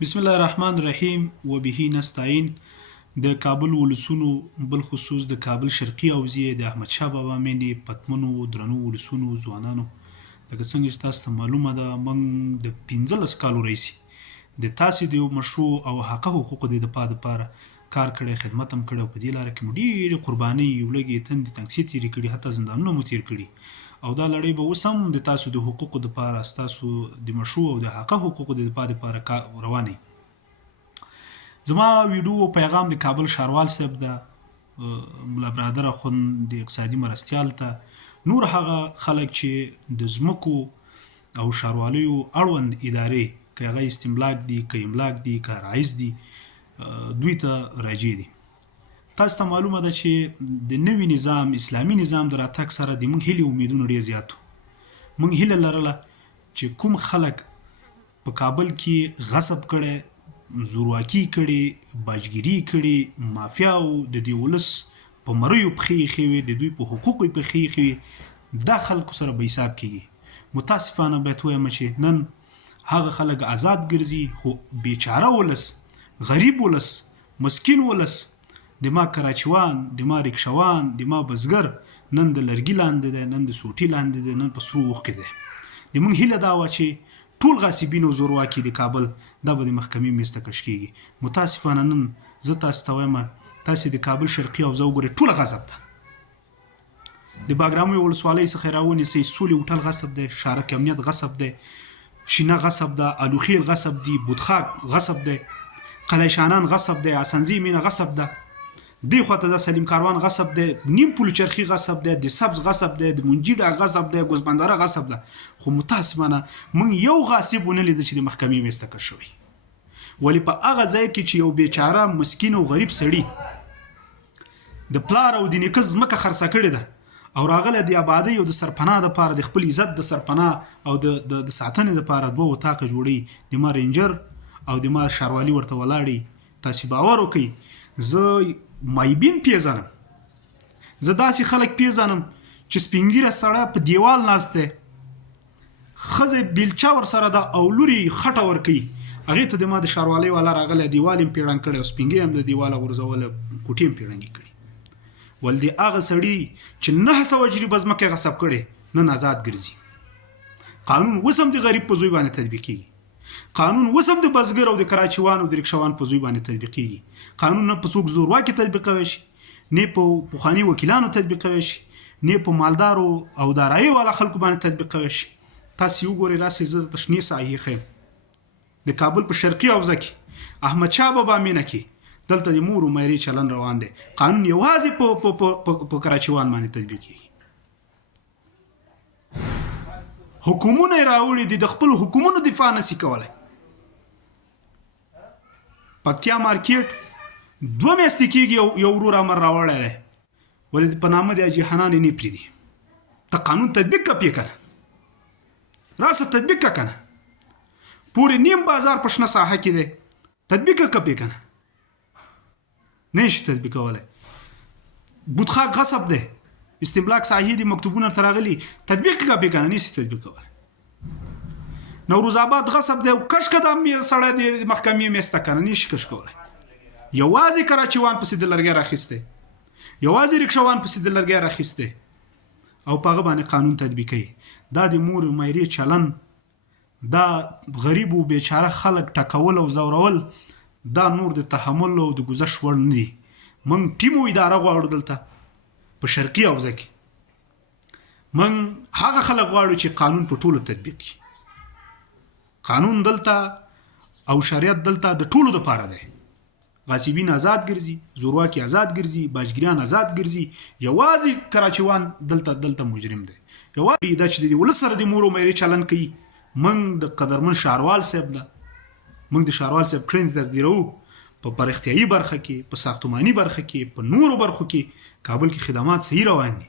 بسم الله الرحمن الرحیم و به نستعین. د کابل ولسونو بالخصوص د کابل شرقي حوزې د احمدشاه بابا مېنې پتمنو درنو ولسونو ځوانانو، لکه څنګه چې تاسو ته معلومه ده، موږ د 15 کالو راهیسې د تاسې د یو مشروع او حقه حقوقو د دفاع دپاره کار کړی، خدمت هم کړی او په دې لاره کې مو ډېرې قربانۍ، لږې تندې تنګسې تېرې کړي، حتی زندانونه مو تېر کړي او دا لړۍ به اوس هم د تاسو د حقوقو دپاره، ستاسو د مشروع او د حقه حقوقو د دفاع دپاره روانه. زما ویډیو او پیغام د کابل ښاروال صاحب ده، ملا برادر اخوند د اقتصادي مرستیال ته، نور هغه خلک چې د ځمکو او ښاروالیو اړوند ادارې، که هغه استملاک دي، که املاک دي، که رایز دي، دوی ته راجع دي. تاسو ته معلومه ده چې د نوي نظام، اسلامي نظام د راتګ سره د موږ هیلې امیدونه ډېر زیات وو. موږ هیله لرله چې کوم خلک په کابل کې غصب کړی، زورواکي کړې، باجګیري کړې، مافیا او د دې ولس په مریو پښې ایښې وي، د دوی په حقوقو یې پښې ایښې وي، دا خلکو سره به حساب کېږي. متاسفانه باید ووایم چې نن هغه خلک آزاد ګرځي، خو بیچاره ولس، غریب ولس، مسکین ولس، د ما کراچیوان، د ما رکشوان، د ما بزګر نن د لرګي لاندې دی، نن د سوټي لاندې دی، نن په سرو اوښکو دی. د موږ هیله دا وه چې ټول غاصبین او زورواکي د کابل دا به د محکمې میز ته کش کېږي. متاسفانه نن زه تاسو ته وایم، تاسې د کابل شرقي حوزه وګورئ، ټوله غصب ده. د باګرامو ولسوالۍ څخه راونیسئ، سولې هوټل غصب دی، شارک امنیت غصب دی، شینه غصب ده، الوخیل غصب دی، بودخاک غصب دی، قلعه شانان غصب دی، اسنځي مینه غصب ده، دی خواته د سلیم کاروان غصب دی، نیم پل چرخي غصب دی، د سبز غصب دی، د منجیډه غصب دی، ګوزبندره غصب ده. خو متاسفانه موږ یو غاصب ونه لیده چې د محکمې میز ته کش شوی. ولې په هغه ځای کې چې یو بیچاره مسکین او غریب سړي د پلار او د نیکه ځمکه خرڅه کړې ده او راغلی د آبادۍ او د سرپناه دپاره، د خپل عزت د سرپناه او د ساتنې دپاره 2 اتاقه جوړوي، د ما رینجر او د ما ښاروالي ورته ولاړي. تاسې باور وکئ، زه مایبین پیژنم، زه داسې خلک پیژنم چې سپینګیره سړی په دیوال ناست دی، ښځې بیلچه ورسره ده او لور یې خټه ورکوي، هغې ته د ما د ښاروالۍ والا راغلی، دیوال یې پیړنګ کړی او سپینګیره هم د دیواله غورځوله، کوټې هم پیړنګې کړي. ول د هغه سړي چې 900 جریبه ځمکه غصب کړې نن آزاد ګرځي. قانون اوس هم د غریب په زوی باندې تطبیق کېږي، قانون اوس هم د بزګر او د کراچیوان او د رکشوان په زوی باندې تطبیقېږي. قانون نه په څوک زورواکي تطبیقوی شي، نه په پخواني وکیلانو تطبیقوی شي، نه په مالدارو او دارایي والا خلکو باندې تطبیقوی شي. تاسې وګورئ، راسئ زه درته شنې ساحې ښیم. د کابل په شرقي حوزه کې احمدشاه بابا مینه کې دلته د مور و میرې چلن روان دی. قانون یوازې په کراچیوان باندې تطبیقېږي. حکومونه یې راوړي دي، د خپل حکومونو دفاع نشي کولی. پکتیا مارکیټ 2 میاشتې کېږي یو ورور امر راوړی دی، ولې په نامه د حاجي حنان یې نه پرېږدي. ته قانون تطبیق که پې که نه، راسه تطبیق که نه، پورې نیم بازار په شنه ساحه کې دی، تطبیق که پې که نه، نه شي تطبیقولی. بودخاک غصب دی، استملاک ساحې دي، مکتوبونه ته راغلي، تطبیق که پې که نه، نه شي تطبیقولی. نوروز آباد غصب دی او کش که دا سړی د محکمې میز ته که نه، نه شي کش کولی. یوازې کراچیوان پسې د لرګی راخیستی، یوازې رکشوان پسې د لرګی راخیستی او په هغه باندې قانون تطبیقوي. دا د مور میرې چلن، دا غریب و بیچاره خلک ټکول او زورول، دا نور د تحمل او د ګذشت وړ نه دي. موږ ټیم و اداره غواړو دلته په شرقي حوزه کې. موږ هغه خلک غواړو چې قانون په ټولو تطبیق کړي. قانون دلته او شریعت دلته د ټولو دپاره دی. غاصبین آزاد ګرځي، زورواکي آزاد ګرځي، باجګریان آزاد ګرځي، یوازې کراچیوان دلته مجرم دی. یوازې دا چې د ولس سره د مور و میرې چلن کوي. موږ د قدرمن ښاروال صاحب نه، موږ د ښاروال صاحب کړنې تقدیروو په پرختیایي برخه کې، په ساختماني برخه کې، په نورو برخو کې کابل کې خدمات صحیح روان دي.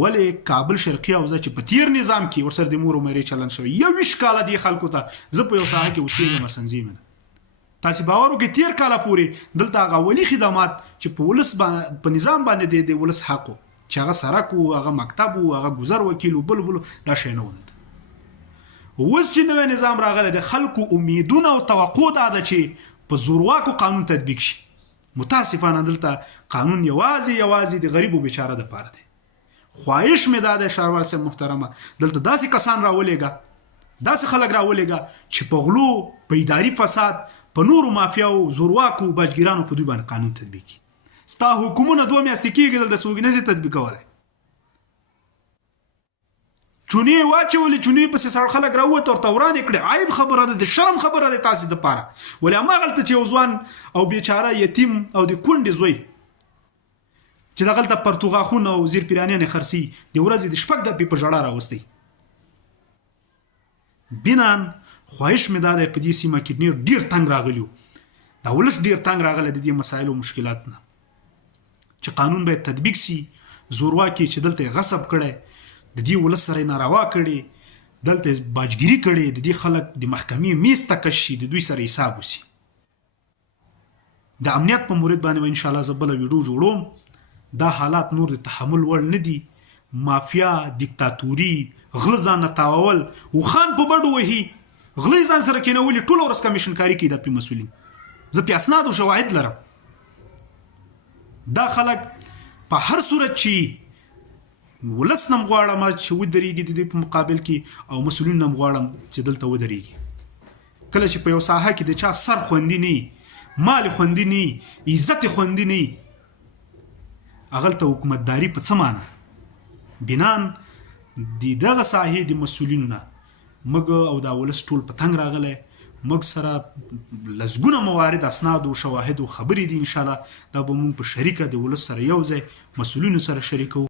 ولې کابل شرقي حوزه چې په تیر نظام کې ورسره د مور و میرې چلن شوی، 21 کاله دې خلکو ته، زه په یو ساحه کې اوسېږم، اسنځي مینه، تاسې باور وکړئ 13 کاله پورې دلته هغه ولي خدمات چې په ولس په نظام باندې د ولس حق و، چې هغه سړک و، هغه مکتب و، هغه ګذر وکیل و، بل دا شی نه و دلته. اوس چې نوی نظام راغلی د خلکو امیدونه او توقع دا ده چې په زورواکو قانون تطبیق شي. متاسفانه دلته قانون یوازې د غریب او بیچاره دپاره دی. خواهش مې دا ده ښاروال صاحب محترمه، دلته داسې کسان راولېږه، داسې خلک راولېږه چې په غلو، په اداري فساد، په نورو مافیاو، زورواکو، باجګیرانو په دوی باندې قانون تطبیق کړي. ستا حکومونه 2 میاشتې کېږي دلته څوک نه شي تطبیقولی. چونې واچولې، چونې پسې سړ خلک راووت ورته ورانې کړې. عیب خبره ده، د شرم خبره ده تاسې دپاره. ولې هماغلته چې یو ځوان او بیچاره یتیم او د کونډې زوی چې دغلته پرتوغاښونه او زیر پیرانیانې خرڅي، د ورځې د 6 دپې په ژړا راوستی. بنان خواهش مې دا دی په دې سیمه کې ډېر تنګ راغلي وو، دا ولس ډېر تنګ راغلی د دې مسایلو او مشکلات نه، چې قانون باید تطبیق سي. زورواکي چې دلته غصب کړی، د دې ولس سره ناروا کړي، دلته باجګیري کړي، د دې خلک د محکمې میز ته کش شي، د دوی سره حساب وسي. د امنیت په مورد باندې ان شاء الله زه بله ویډیو جوړوم. دا حالات نور د تحمل وړ نه دي. مافیا، دیکتاتوري، غله ځان نه تاوول، وخان په بډو وهي، غله ځان سره کېنولي، ټوله ورځ کمیشن کاري کوي د پرې مسؤلین. زه پې اسناد او شواهد لرم. دا خلک په هر صورت چې ولس نه م غواړم چې ودرېږي د دوی په مقابل کې، او مسؤلین نه م غواړم چې دلته ودرېږي. کله چې په یو ساحه کې د چا سر خوندي نه، مال خوندي نه، عزت خوندي نه، هغلته حکومتداري په څه معنی؟ بنان د دغه ساحې د مسؤلینو نه موږ او دا ولس ټول په تنګ راغلی. موږ سره لسګونه موارد، اسناد او شواهد او خبرې دي. انشاءالله دا به موږ په شریکه د ولس سره یو ځای مسؤلینو سره شریکو.